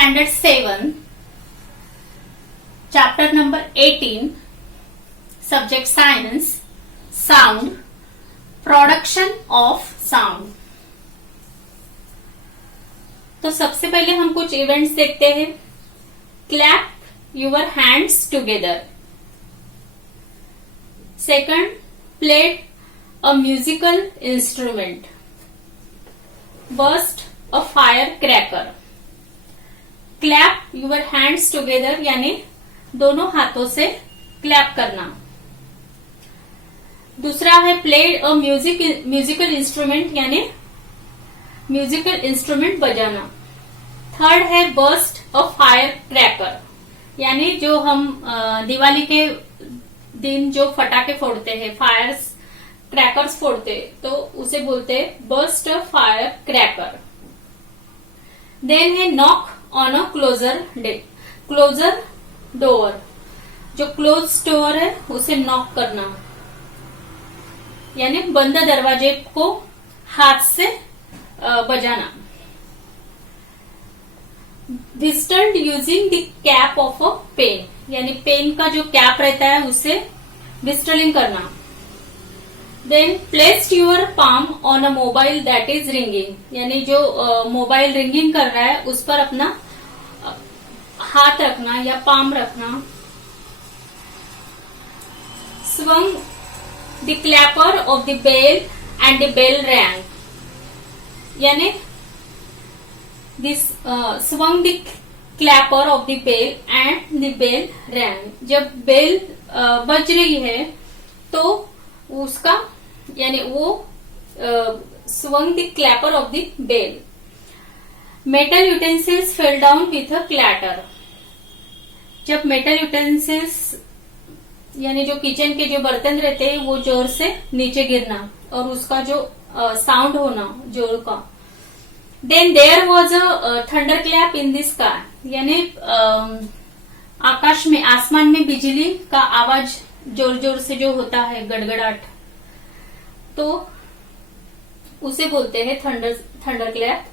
Standard 7, Chapter number 18, Subject Science, Sound, Production of Sound। तो सबसे पहले हम कुछ इवेंट्स देखते हैं। Clap your hands together. Second, play a musical instrument. Burst a fire cracker. Clap your hands together यानी दोनों हाथों से क्लैप करना। दूसरा है प्ले अ म्यूजिकल इंस्ट्रूमेंट यानी म्यूजिकल इंस्ट्रूमेंट बजाना। थर्ड है बर्स्ट अ फायर क्रैकर यानी जो हम दिवाली के दिन जो फटाके फोड़ते हैं, फायर्स क्रैकर्स फोड़ते, तो उसे बोलते हैं burst a fire cracker. Then है knock on a closer door. जो क्लोज डोर है उसे नॉक करना यानी बंद दरवाजे को हाथ से बजाना। Whistled using the cap off a pen यानी पेन का जो कैप रहता है उसे विस्टलिंग करना। Then placed your palm on a mobile that is ringing यानी जो मोबाइल रिंगिंग कर रहा है उस पर अपना हाथ रखना या पाम रखना। Swung the clapper of the bell and the bell rang यानी this swung the clapper of the bell and the bell rang. जब बेल बज रही है तो उसका यानी वो swung the clapper of the bell. Metal utensils fell down with a clatter. जब मेटल यूटेंसिल्स यानी जो किचन के जो बर्तन रहते हैं वो जोर से नीचे गिरना और उसका जो साउंड होना जोर का। Then there was a thunder clap in the sky यानी आकाश में आसमान में बिजली का आवाज जोर जोर से जो होता है गड़गड़ाहट, तो उसे बोलते हैं thunder clap.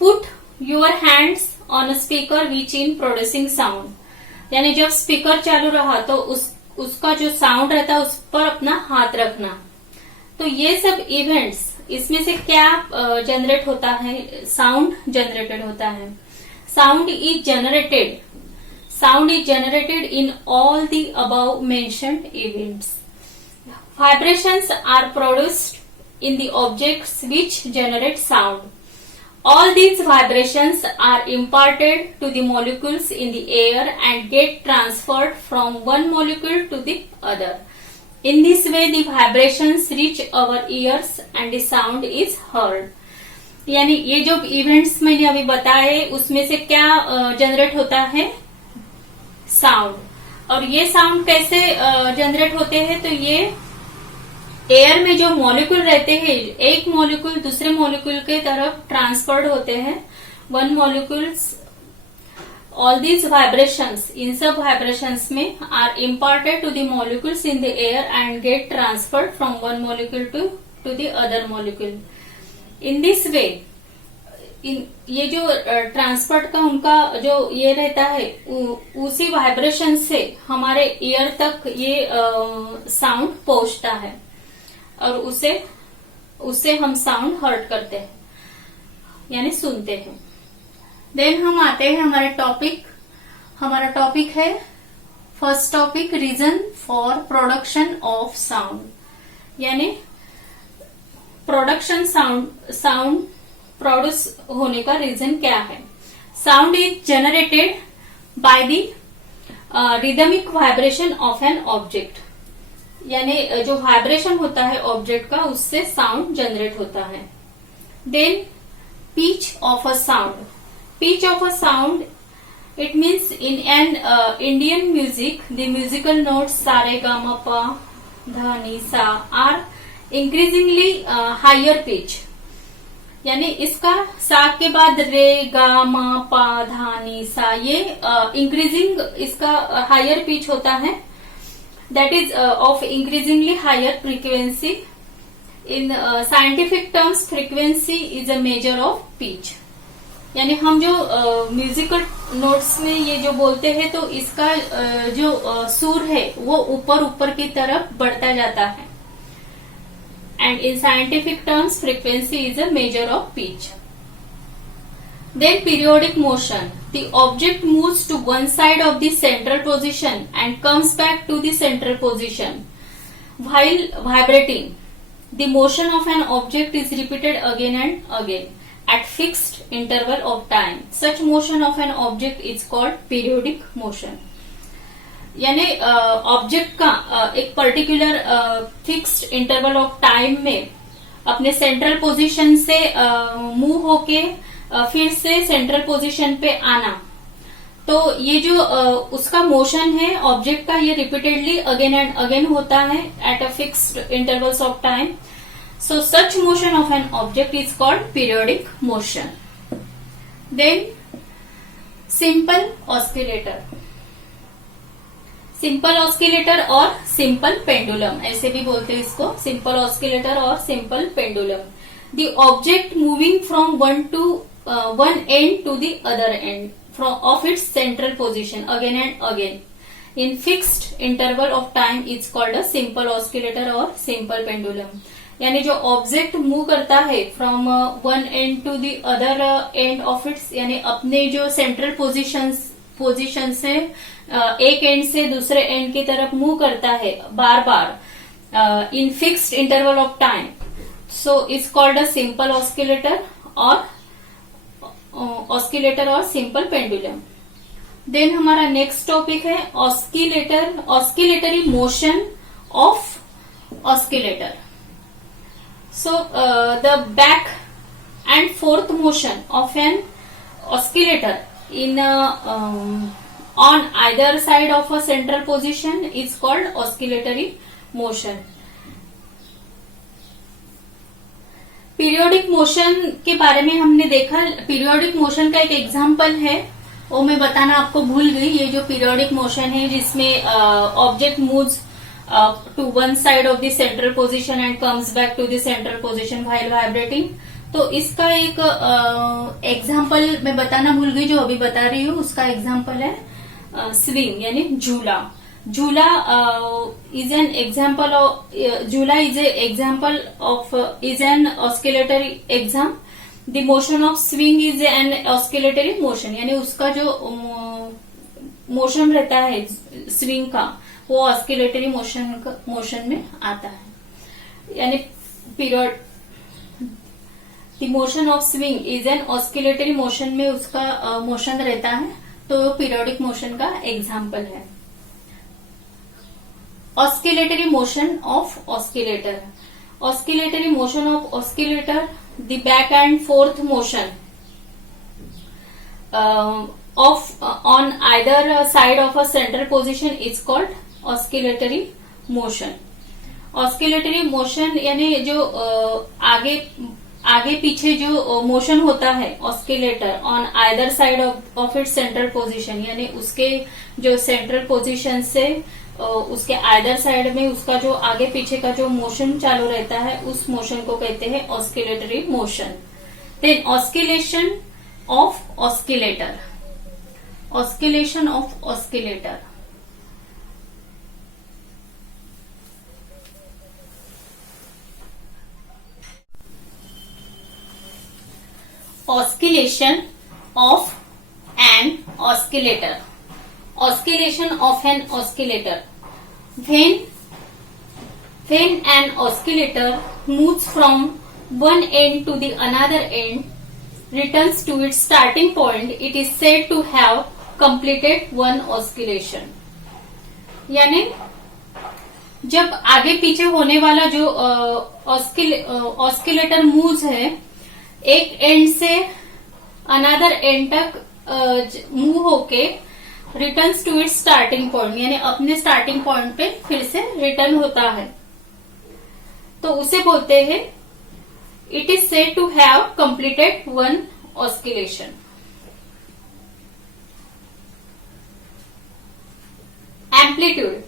Put your hands on a speaker which in producing sound यानी जब स्पीकर चालू रहा तो उसका जो साउंड रहता है उस पर अपना हाथ रखना। तो ये सब इवेंट्स, इसमें से क्या जनरेट होता है? साउंड जनरेटेड होता है। Sound is generated in all the above mentioned events. Vibrations are produced in the objects which generate sound. All these vibrations are imparted to the molecules in the air and get transferred from one molecule to the other. In this way, the vibrations reach our ears and the sound is heard. यानी ये जो events मैंने अभी बताए उसमें से क्या generate होता है? साउंड। और ये साउंड कैसे जनरेट होते हैं? तो ये एयर में जो मॉलिक्यूल रहते हैं, एक मॉलिक्यूल दूसरे मॉलिक्यूल के तरफ ट्रांसफर्ड होते हैं। One molecules, all these vibrations, इन सब वाइब्रेशंस में are imparted to the molecules in the air and get transferred from one molecule to the other molecule. In this way, ये जो ट्रांसपोर्ट का उनका जो ये रहता है उसी वाइब्रेशन से हमारे ईयर तक ये साउंड पहुंचता है और उसे हम साउंड हर्ट करते हैं यानी सुनते हैं। देन हम आते हैं हमारे टॉपिक। हमारा टॉपिक है first topic, reason for production of sound यानी प्रोडक्शन साउंड प्रोड्यूस होने का रीजन क्या है। Sound is generated by the rhythmic vibration of an object यानी जो वाइब्रेशन होता है ऑब्जेक्ट का उससे साउंड जनरेट होता है। Then pitch of a sound. Pitch of a sound, it means in an Indian music the musical notes sa re गा मा पा धा नी सा आर इंक्रीजिंगली हायर पिच यानी इसका सा के बाद रे गा मा पा धा नी सा ये इंक्रीजिंग इसका हायर पिच होता है। That is of increasingly higher frequency. In scientific terms, frequency is a measure of pitch. यानी हम जो म्यूजिकल नोट्स में ये जो बोलते हैं तो इसका जो सुर है वो ऊपर ऊपर की तरफ बढ़ता जाता है. And in scientific terms frequency is a measure of pitch. Then periodic motion. The object moves to one side of the central position and comes back to the central position. While vibrating, the motion of an object is repeated again and again at fixed interval of time. Such motion of an object is called periodic motion. यानी object का एक particular fixed interval of time में अपने central position से move होके फिर से central position पे आना, तो ये जो उसका मोशन है ऑब्जेक्ट का, ये रिपीटेडली अगेन एंड अगेन होता है at a fixed intervals of time. So such motion of an object is called periodic motion. Then simple oscillator. Simple oscillator और सिंपल पेंडुलम, ऐसे भी बोलते हैं इसको, सिंपल ऑस्किलेटर और simple pendulum. The object moving from one end to the other end of its central position again and again in fixed interval of time is called a simple oscillator or simple pendulum. यानी जो object move करता है from one end to the other end of its, यानी अपने जो central position से एक end से दूसरे एंड की तरफ मूव करता है बार बार in fixed interval of time, so it's called a simple oscillator or simple pendulum. Then हमारा नेक्स्ट टॉपिक है oscillatory motion of oscillator. So the back and forth motion of an oscillator in on either side of a central position is called oscillatory motion. Periodic motion के बारे में हमने देखा. Periodic motion का एक example है, वो मैं बताना आपको भूल गई. ये जो पीरियोडिक मोशन है जिसमें object moves to one side of the central position and comes back to the central position while vibrating, तो इसका एक एग्जांपल मैं बताना भूल गई, जो अभी बता रही हूँ. उसका एग्जांपल है स्विंग यानी झूला. Jula is an example of is an oscillatory exam. The motion of swing is an oscillatory motion. यानी उसका जो मोशन रहता है स्विंग का, वो ऑस्किलेटरी मोशन में आता है. यानी period the motion of swing is an oscillatory motion में उसका मोशन रहता है, तो पीरियोडिक मोशन का एग्जाम्पल है. Oscillatory motion of oscillator. Oscillatory motion of oscillator, the back and forth motion on either side of a central position is called oscillatory motion. Oscillatory motion यानी जो आगे पीछे जो मोशन होता है oscillator on either side of its central position, यानी उसके जो सेंट्रल पोजीशन से उसके आइदर साइड में उसका जो आगे पीछे का जो मोशन चालू रहता है, उस मोशन को कहते हैं oscillatory motion. Then oscillation of oscillator. Oscillation of oscillator. Oscillation of an oscillator. Oscillation of an oscillator. When an oscillator moves from one end to the another end, returns to its starting point, it is said to have completed one oscillation. यानी जब आगे पीछे होने वाला जो oscillator moves है, एक end से अनदर एंड तक मूव होके returns to its starting point, यानी अपने स्टार्टिंग पॉइंट पे फिर से रिटर्न होता है, तो उसे बोलते हैं it is said to have completed one oscillation. Amplitude.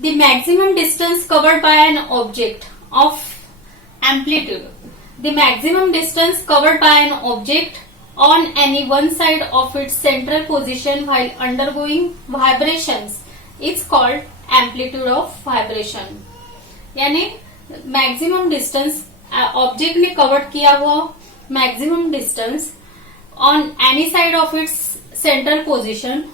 The maximum distance covered by an object of amplitude. The maximum distance covered by an object on any one side of its central position while undergoing vibrations is called amplitude of vibration. यानी maximum distance object ने cover किया हुआ maximum distance on any side of its central position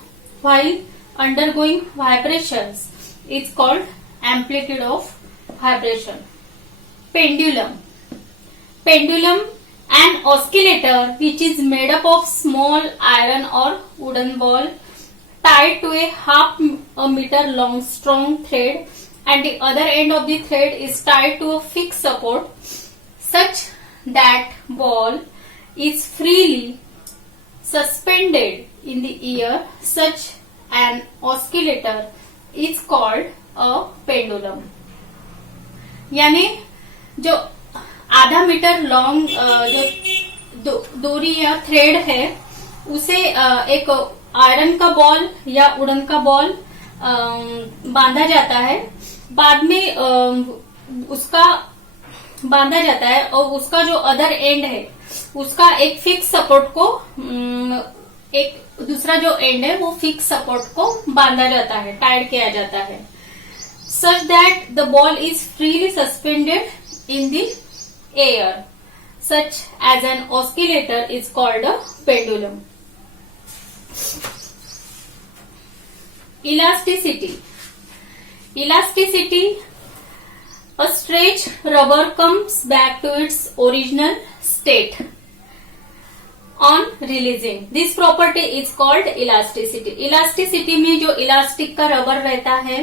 while undergoing vibrations is called amplitude of vibration. Pendulum. Pendulum, an oscillator which is made up of small iron or wooden ball tied to a half a meter long strong thread, and the other end of the thread is tied to a fixed support such that ball is freely suspended in the air. Such an oscillator is called a pendulum. यानी जो आधा metre long जो दूरी या thread है उसे एक iron का बॉल या वुडन का बॉल बांधा जाता है, बाद में उसका बांधा जाता है और उसका जो अदर एंड है उसका एक फिक्स सपोर्ट को एक दूसरा जो एंड है वो फिक्स सपोर्ट को बांधा जाता है, टाइड किया जाता है, such that the ball is freely suspended in the air. Such as an oscillator is called a pendulum. Elasticity. Elasticity. A stretched rubber comes back to its original state on releasing. This property is called elasticity. Elasticity में जो elastic का rubber रहता है,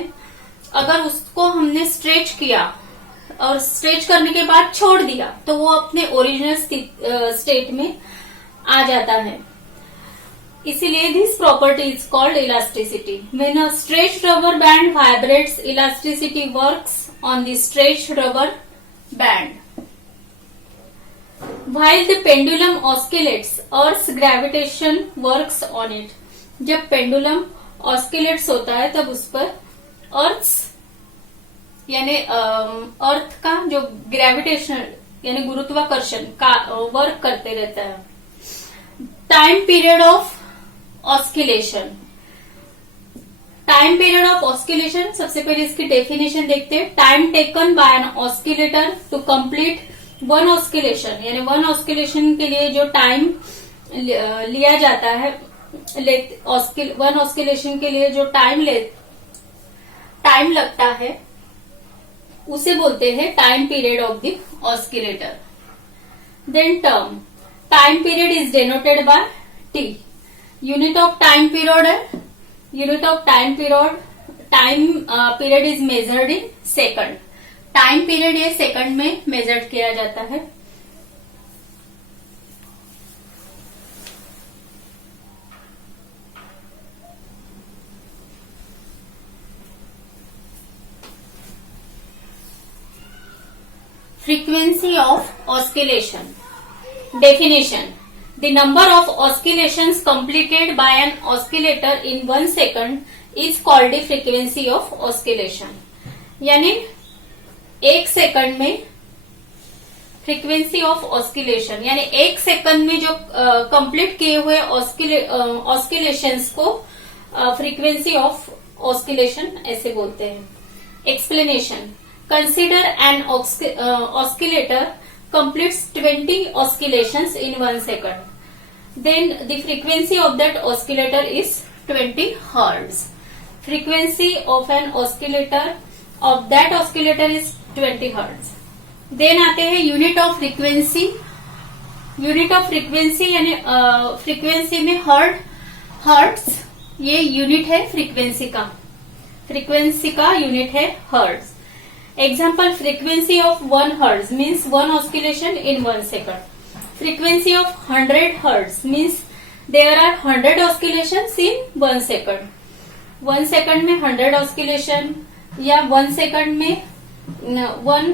अगर उसको हमने stretch किया और स्ट्रेच करने के बाद छोड़ दिया तो वो अपने ओरिजिनल स्टेट में आ जाता है. इसीलिए this property is called elasticity. When a stretched rubber band vibrates, elasticity works on the stretched rubber band. While the pendulum oscillates, Earth's gravitation works on it. जब पेंडुलम ऑस्किलेट्स होता है तब उस पर अर्थ यानी अर्थ का जो ग्रेविटेशन यानी गुरुत्वाकर्षण का वर्क करते रहता है. Time period of oscillation. Time period of oscillation, सबसे पहले इसकी डेफिनेशन देखते हैं. Time taken by an oscillator to complete one oscillation, यानी वन ऑस्किलेशन के लिए जो टाइम लिया जाता है, वन ऑस्किलेशन के लिए जो टाइम लगता है उसे बोलते हैं time period of the oscillator. Then term time period is denoted by T. Unit of time period है unit of time period is measured in second. Time period ये सेकंड में मेजर किया जाता है. Frequency of oscillation. Definition. The number of oscillations completed by an oscillator in 1 second is called the frequency of oscillation. यानी 1 second में frequency of oscillation यानी 1 second में जो कंप्लीट किए हुए ऑस्किलेशंस को फ्रीक्वेंसी ऑफ ऑस्किलेशन ऐसे बोलते हैं. Explanation. Consider N oscillator completes 20 oscillations in 1 second. Then the frequency of that oscillator is 20 Hertz. Frequency of an oscillator of that oscillator is 20 Hertz. Then आते हैं unit of frequency. Unit of frequency यानी frequency में hertz ये unit है frequency का. Frequency का unit है hertz. Example, frequency of 1 Hertz means 1 oscillation in 1 second. Frequency of 100 Hertz means there are 100 oscillations in 1 second. 1 second में 100 oscillation या 1 second में 1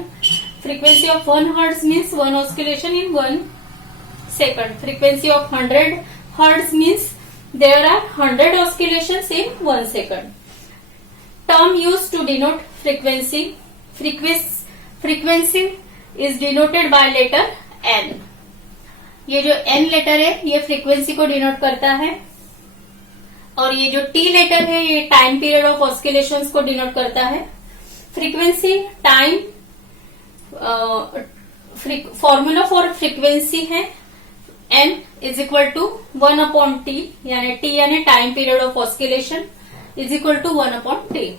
frequency of 1 Hertz means 1 oscillation in 1 second. Frequency of 100 Hertz means there are 100 oscillations in 1 second. Term used to denote frequency. Frequency is denoted by letter N. ये जो N letter है ये frequency को denote करता है, और ये जो टी लेटर है ये टाइम पीरियड ऑफ ऑस्किलेशंस को डिनोट करता है। Frequency time, formula for frequency है n is equal to 1/t, यानी t यानी time period of oscillation is equal to 1/t।